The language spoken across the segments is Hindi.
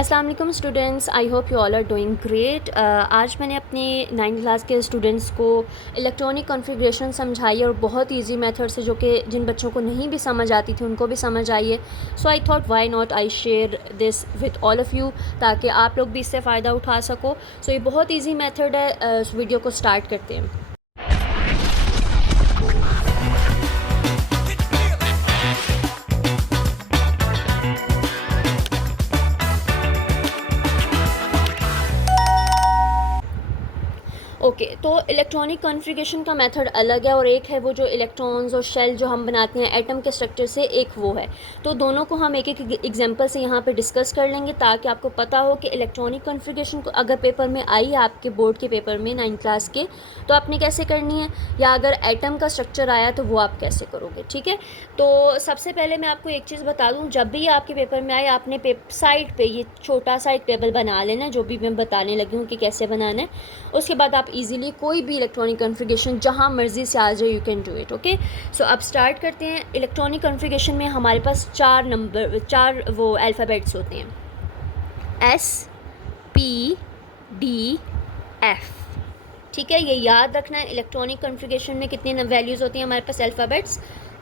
अस्सलाम वालेकुम students, I hope you all are doing great. आज मैंने अपने 9th क्लास के स्टूडेंट्स को इलेक्ट्रॉनिक कॉन्फ़िगरेशन समझाई और बहुत इजी मेथड से, जो कि जिन बच्चों को नहीं भी समझ आती थी उनको भी समझ आई है। So I thought why not I share this with all of you, ताकि आप लोग भी इससे फ़ायदा उठा सको। सो ये बहुत ईजी मेथड है। वीडियो को स्टार्ट करते हैं। ओके तो इलेक्ट्रॉनिक कॉन्फ़िगरेशन का मेथड अलग है और एक है वो जो इलेक्ट्रॉन्स और शेल जो हम बनाते हैं एटम के स्ट्रक्चर से, एक वो है। तो दोनों को हम एक एक एग्जांपल से यहाँ पे डिस्कस कर लेंगे ताकि आपको पता हो कि इलेक्ट्रॉनिक कॉन्फ़िगरेशन को अगर पेपर में आई है आपके बोर्ड के पेपर में 9th क्लास के, तो आपने कैसे करनी है, या अगर एटम का स्ट्रक्चर आया तो वो आप कैसे करोगे। ठीक है, तो सबसे पहले मैं आपको एक चीज़ बता दूँ, जब भी आपके पेपर में आए आपने साइड पर ये छोटा सा एक टेबल बना लेना, जो भी मैं बताने लगी हूँ कि कैसे बनाना है। उसके बाद आप इजीली कोई भी इलेक्ट्रॉनिक कॉन्फ़िगरेशन जहाँ मर्ज़ी से आ जाए, you can do it. Okay, so अब स्टार्ट करते हैं। इलेक्ट्रॉनिक कॉन्फ़िगरेशन में हमारे पास चार वो अल्फ़ाबेट्स होते हैं, एस पी डी एफ। ठीक है, ये याद रखना है। इलेक्ट्रॉनिक कॉन्फ़िगरेशन में कितनी वैल्यूज़ होती हैं हमारे पास alphabets,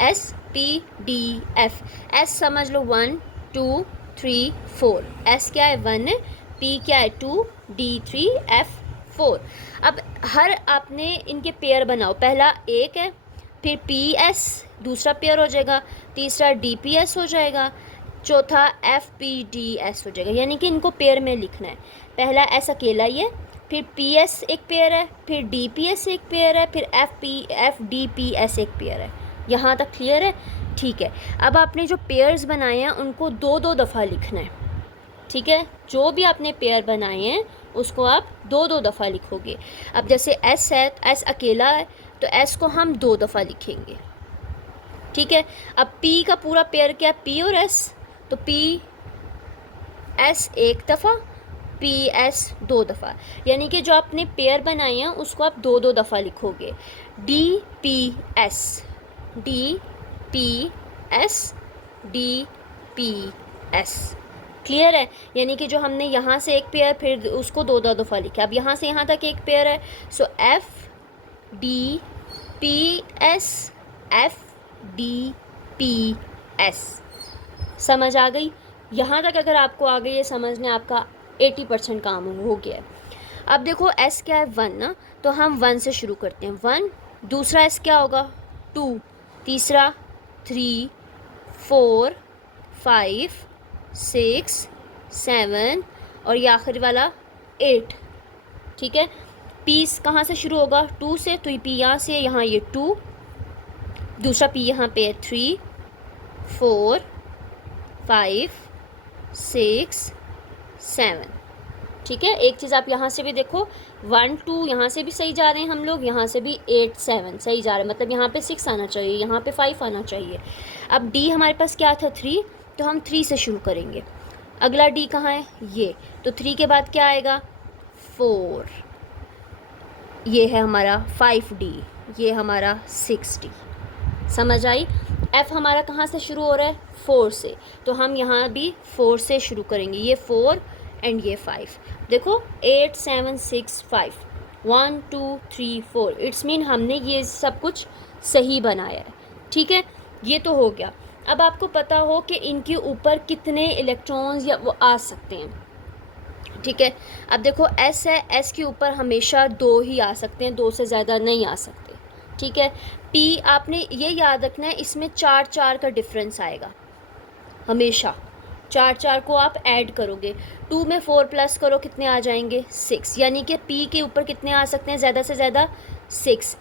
S P D F. S समझ लो 1 2 3 4। एस क्या है 1 है, पी क्या है 2, डी 3, एफ 4। अब हर आपने इनके पेयर बनाओ, पहला एक है, फिर पी एस दूसरा पेयर हो जाएगा, तीसरा डी पी एस हो जाएगा, चौथा एफ पी डी एस हो जाएगा। यानी कि इनको पेयर में लिखना है। पहला एस अकेला ही है, फिर पी एस एक पेयर है, फिर डी पी एस एक पेयर है, फिर एफ डी पी एस एक पेयर है। यहाँ तक क्लियर है? ठीक है, अब आपने जो पेयर्स बनाए हैं उनको दो दो दफ़ा लिखना है। ठीक है, जो भी आपने पेयर बनाए हैं उसको आप दो दो दफ़ा लिखोगे। अब जैसे एस है, एस अकेला है तो एस को हम दो दफ़ा लिखेंगे। ठीक है, अब पी का पूरा पेयर क्या, पी और एस, तो पी एस एक दफ़ा, पी एस दो दफ़ा। यानी कि जो आपने पेयर बनाए हैं उसको आप दो दो दफ़ा लिखोगे। D P S, D P S, D P S. Clear है? यानी कि जो हमने यहाँ से एक पेयर फिर उसको दो दो दफ़ा लिखा। अब यहाँ से यहाँ तक एक पेयर है, so F D P S, F D P S. समझ आ गई? यहाँ तक अगर आपको आ गई है समझने, आपका 80% काम हो गया है। अब देखो एस क्या है 1 ना, तो हम 1 से शुरू करते हैं। 1, दूसरा एस क्या होगा 2, तीसरा 3 4 5 6 7 और ये आखिरी वाला 8। ठीक है, पी कहाँ से शुरू होगा 2 से, तो ये पी यहाँ से, यहाँ ये 2, दूसरा पी यहाँ पे है 3 4 5 6 7। ठीक है, एक चीज़ आप यहाँ से भी देखो, 1 2 यहाँ से भी सही जा रहे हैं हम लोग, यहाँ से भी 8 7 सही जा रहे हैं, मतलब यहाँ पे 6 आना चाहिए, यहाँ पे 5 आना चाहिए। अब डी हमारे पास क्या था 3, तो हम 3 से शुरू करेंगे। अगला डी कहाँ है, ये, तो 3 के बाद क्या आएगा 4, ये है हमारा 5D, ये हमारा 6D। समझ आई? एफ हमारा कहाँ से शुरू हो रहा है 4 से, तो हम यहाँ भी 4 से शुरू करेंगे। ये 4 एंड ये 5। देखो 8 7 6 5 1 2 3 4, इट्स मीन हमने ये सब कुछ सही बनाया है। ठीक है, ये तो हो गया। अब आपको पता हो कि इनके ऊपर कितने इलेक्ट्रॉन्स या वो आ सकते हैं। ठीक है, अब देखो एस है, एस के ऊपर हमेशा 2 ही आ सकते हैं, 2 से ज़्यादा नहीं आ सकते। ठीक है, पी आपने ये याद रखना है, इसमें 4 4 का डिफरेंस आएगा हमेशा। 4 4 को आप ऐड करोगे, 2 में 4 प्लस करो, कितने आ जाएंगे 6। यानी कि पी के ऊपर कितने आ सकते हैं ज़्यादा से ज़्यादा 6।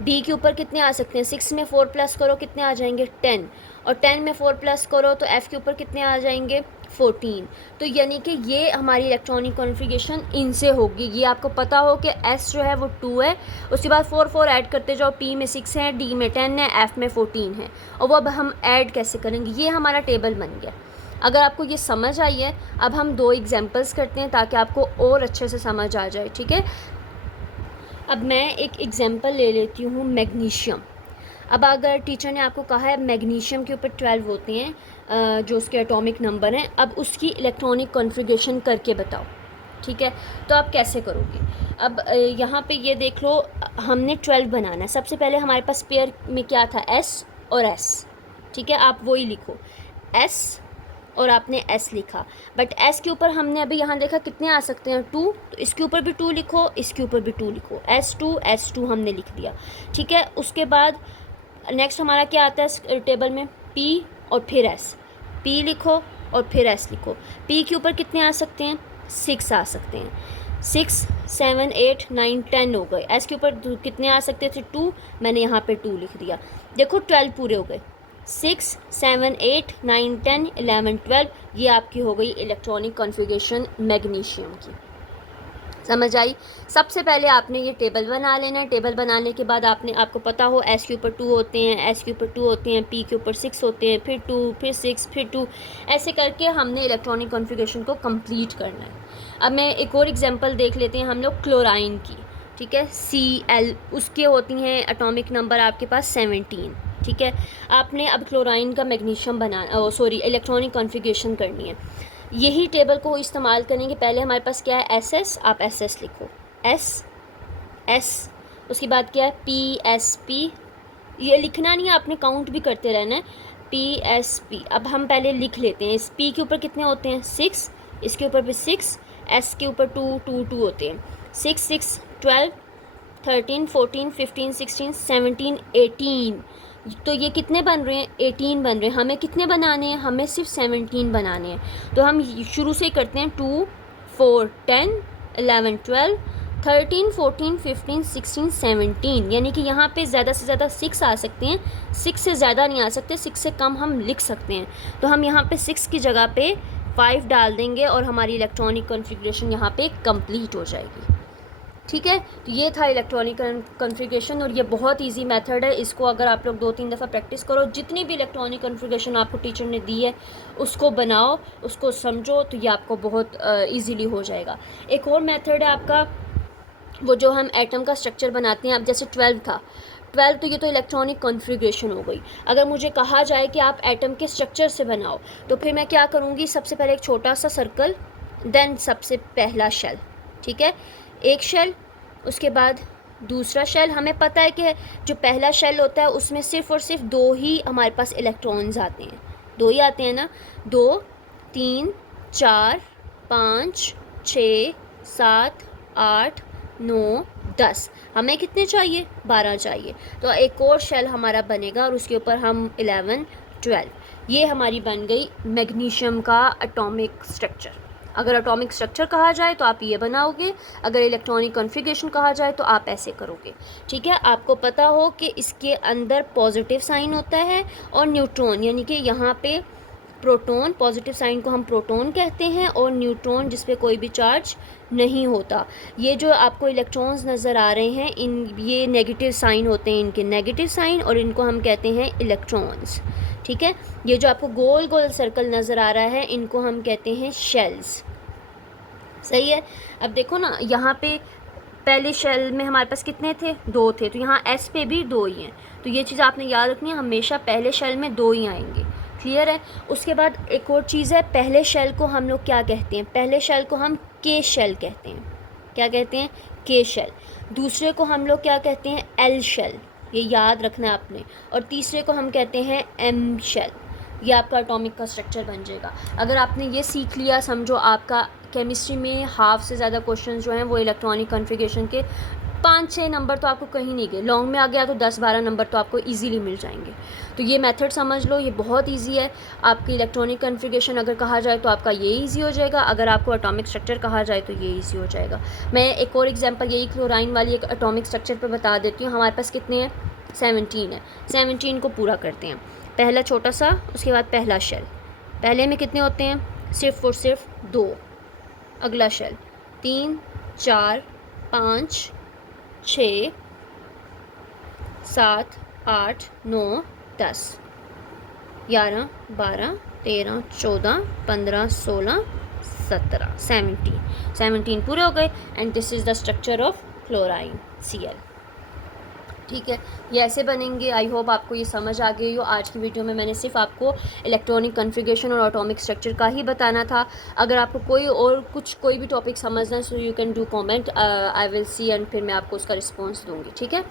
डी के ऊपर कितने आ सकते हैं, 6 में 4 प्लस करो, कितने आ जाएंगे 10, और 10 में 4 प्लस करो तो एफ़ के ऊपर कितने आ जाएंगे 14। तो यानी कि ये हमारी इलेक्ट्रॉनिक कॉन्फ़िगरेशन इनसे होगी। ये आपको पता हो कि एस जो है वो 2 है, उसके बाद 4 4 ऐड करते जाओ, पी में 6 है, डी में 10 है, एफ़ में 14 है, और वो अब हम ऐड कैसे करेंगे, ये हमारा टेबल बन गया। अगर आपको ये समझ आई है, अब हम 2 एग्जाम्पल्स करते हैं ताकि आपको और अच्छे से समझ आ जाए। ठीक है, अब मैं एक एग्जांपल ले लेती हूँ मैग्नीशियम। अब अगर टीचर ने आपको कहा है मैग्नीशियम के ऊपर 12 होते हैं जो उसके एटॉमिक नंबर हैं, अब उसकी इलेक्ट्रॉनिक कॉन्फ़िगरेशन करके बताओ, ठीक है। तो आप कैसे करोगे? अब यहाँ पे ये देख लो, हमने 12 बनाना है। सबसे पहले हमारे पास पेयर में क्या था, S और S, ठीक है। आप वही लिखो, S और आपने S लिखा, बट S के ऊपर हमने अभी यहाँ देखा कितने आ सकते हैं, 2, तो इसके ऊपर भी 2 लिखो, इसके ऊपर भी 2 लिखो, S2 हमने लिख दिया, ठीक है। उसके बाद नेक्स्ट हमारा क्या आता है टेबल में, P और फिर S, P लिखो और फिर S लिखो। P के ऊपर कितने आ सकते हैं, 6 आ सकते हैं, 6, 7, 8, 9, 10 हो गए। S के ऊपर कितने आ सकते थे, 2, मैंने यहाँ पे 2 लिख दिया। देखो 12 पूरे हो गए, 6, 7, 8, 9, 10, 11, 12, ये आपकी हो गई इलेक्ट्रॉनिक कॉन्फ़िगरेशन मैग्नीशियम की। समझ आई? सबसे पहले आपने ये टेबल बना लेना है। टेबल बनाने के बाद आपको पता हो S के ऊपर 2 होते हैं, S के ऊपर 2 होते हैं, P के ऊपर 6 होते हैं, फिर 2, फिर 6, फिर 2, ऐसे करके हमने इलेक्ट्रॉनिक कॉन्फ़िगरेशन को कंप्लीट करना है। अब मैं एक और एग्जांपल देख लेते हैं हम लोग क्लोराइन की, ठीक है। Cl, उसके होती हैं एटॉमिक नंबर आपके पास 17, ठीक है। आपने अब क्लोराइन का मैग्नीशियम इलेक्ट्रॉनिक कॉन्फ़िगरेशन करनी है। यही टेबल को इस्तेमाल करेंगे। पहले हमारे पास क्या है, SS, आप SS लिखो, S, उसके बाद क्या है, PSP, ये लिखना नहीं है, आपने काउंट भी करते रहना है, PSP। अब हम पहले लिख लेते हैं, इस P के ऊपर कितने होते हैं, 6, इसके ऊपर भी 6, S के ऊपर 2, 2, 2 होते हैं, 6, 6, 12, 13, 14, 15, 16, 17, 18, तो ये कितने बन रहे हैं, 18 बन रहे हैं। हमें कितने बनाने हैं, हमें सिर्फ 17 बनाने हैं। तो हम शुरू से ही करते हैं, 2, 4, 10, 11, 12, 13, 14, 15, 16, 17, यानी कि यहाँ पे ज़्यादा से ज़्यादा 6 आ सकते हैं, 6 से ज़्यादा नहीं आ सकते, 6 से कम हम लिख सकते हैं। तो हम यहाँ पे 6 की जगह पे 5 डाल देंगे और हमारी इलेक्ट्रॉनिक कॉन्फ़िगरेशन यहाँ पे कंप्लीट हो जाएगी, ठीक है। तो ये था इलेक्ट्रॉनिक कॉन्फ़िगरेशन और ये बहुत इजी मेथड है। इसको अगर आप लोग 2-3 दफ़ा प्रैक्टिस करो, जितनी भी इलेक्ट्रॉनिक कॉन्फ़िगरेशन आपको टीचर ने दी है उसको बनाओ, उसको समझो, तो ये आपको बहुत इजीली हो जाएगा। एक और मेथड है आपका, वो जो हम एटम का स्ट्रक्चर बनाते हैं। अब जैसे 12 था, 12 तो ये तो इलेक्ट्रॉनिक कॉन्फ़िगरेशन हो गई। अगर मुझे कहा जाए कि आप एटम के स्ट्रक्चर से बनाओ, तो फिर मैं क्या करूँगी, सबसे पहले एक छोटा सा सर्कल, देन सबसे पहला शेल, ठीक है, एक शेल, उसके बाद दूसरा शेल। हमें पता है कि जो पहला शेल होता है उसमें सिर्फ़ और सिर्फ 2 ही हमारे पास इलेक्ट्रॉन्स आते हैं, 2 ही आते हैं ना, 2, 3, 4, 5, 6, 7, 8, 9, 10, हमें कितने चाहिए, 12 चाहिए। तो एक और शेल हमारा बनेगा और उसके ऊपर हम 11, 12, ये हमारी बन गई मैग्नीशियम का एटॉमिक स्ट्रक्चर। अगर एटॉमिक स्ट्रक्चर कहा जाए तो आप ये बनाओगे, अगर इलेक्ट्रॉनिक कॉन्फ़िगरेशन कहा जाए तो आप ऐसे करोगे, ठीक है। आपको पता हो कि इसके अंदर पॉजिटिव साइन होता है और न्यूट्रॉन, यानी कि यहाँ पे प्रोटॉन, पॉजिटिव साइन को हम प्रोटॉन कहते हैं, और न्यूट्रॉन जिस पे कोई भी चार्ज नहीं होता। ये जो आपको इलेक्ट्रॉन्स नज़र आ रहे हैं, ये नेगेटिव साइन होते हैं, इनके नेगेटिव साइन, और इनको हम कहते हैं इलेक्ट्रॉन्स, ठीक है। ये जो आपको गोल गोल सर्कल नज़र आ रहा है, इनको हम कहते हैं शेल्स, सही है। अब देखो ना, यहाँ पे पहले शेल में हमारे पास कितने थे, 2 थे, तो यहाँ S पे भी 2 ही हैं। तो ये चीज़ आपने याद रखनी है, हमेशा पहले शेल में 2 ही आएंगे, क्लियर है। उसके बाद एक और चीज़ है, पहले शेल को हम लोग क्या कहते हैं, पहले शेल को हम K शेल कहते हैं। क्या कहते हैं, K शेल। दूसरे को हम लोग क्या कहते हैं, L शेल, ये याद रखना है आपने। और तीसरे को हम कहते हैं M शेल। ये आपका एटॉमिक का स्ट्रक्चर बन जाएगा। अगर आपने ये सीख लिया, समझो आपका केमिस्ट्री में हाफ से ज़्यादा क्वेश्चंस जो हैं वो इलेक्ट्रॉनिक कॉन्फ़िगरेशन के 5-6 नंबर तो आपको कहीं नहीं गए, लॉन्ग में आ गया तो 10-12 नंबर तो आपको इजीली मिल जाएंगे। तो ये मेथड समझ लो, ये बहुत इजी है। आपकी इलेक्ट्रॉनिक कॉन्फ़िगरेशन अगर कहा जाए तो आपका ये इजी हो जाएगा, अगर आपको एटॉमिक स्ट्रक्चर कहा जाए तो ये इजी हो जाएगा। मैं एक और एग्जांपल यही क्लोराइन वाली एक एटॉमिक स्ट्रक्चर पर बता देती हूँ। हमारे पास कितने हैं, 17 है। 17 को पूरा करते हैं, पहला छोटा सा, उसके बाद पहला शेल। पहले में कितने होते हैं, सिर्फ और सिर्फ 2, अगला शेल 3, 4, 5, 6, 7, 8, 9, 10, 11, 12, 13, 14, 15, 16, 17, 17 पूरे हो गए। And this is the structure of chlorine Cl। ठीक है, ये ऐसे बनेंगे। आई होप आपको ये समझ आ गई हो। आज की वीडियो में मैंने सिर्फ आपको इलेक्ट्रॉनिक कॉन्फ़िगरेशन और एटॉमिक स्ट्रक्चर का ही बताना था। अगर आपको कोई भी टॉपिक समझना है, so you can do comment, I will see, and फिर मैं आपको उसका रिस्पॉन्स दूँगी। ठीक है।